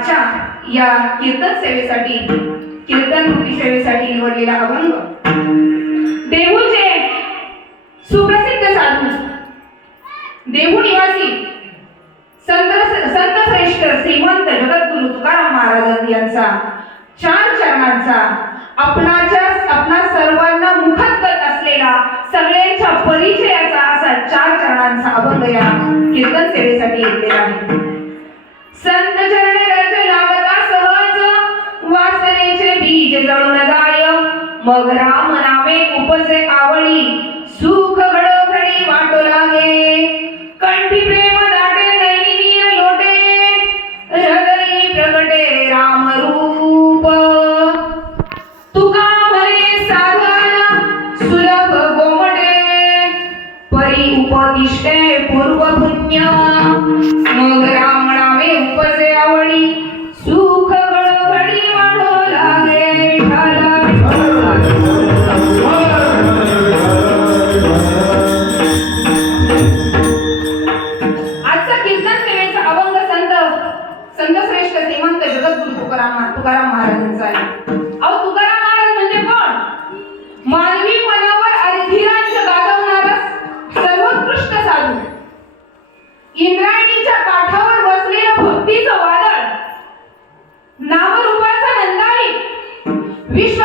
आजच्या या कीर्तन सेवेसाठी, कीर्तन मूर्ती सेवेसाठी निवडलेला अभंग देहूचे सुप्रसिद्ध साधू, देहू निवासी संत श्रेष्ठ श्रीमंत जगद्गुरु तुकाराम महाराज यांचा 4 चरणांचा आपणा सर्वांना मुखगत असलेला सगळ्यांच्या परिचयाचा असा 4 चरणांचा अभंग या कीर्तन सेवेसाठी घेतलेला आहे. संत चरण रज लावता सहज वासनेचे बीज जळून जाय, मग राम नामे उपजे आवडी, सुख घडोघडी वाटू लागे. कंठी प्रेम दाटे नैनिय लोटे, हृदयी प्रगटे राम रूप. तुका भरे साधन सुलभ गोमटे, परी उपदिष्टे पूर्व पुण्य, मग राम नामे उपजे आवडी, सुख घडोघडी वाढू लागे. आजचा कीर्तन सेवेचा अभंग संत श्रेष्ठ श्रीमंत जगद्गुरु तुकाराम महाराजांचा आहे. अहो, तुकाराम महाराज म्हणजे कोण? मानवी मनावर अधिराज्य गाजवणारा सर्वोत्कृष्ट साधू, इंद्रायणीच्या काठावर बसलेलं भक्तीचं वादळ, नामरूपाचा नंदारी, विश्व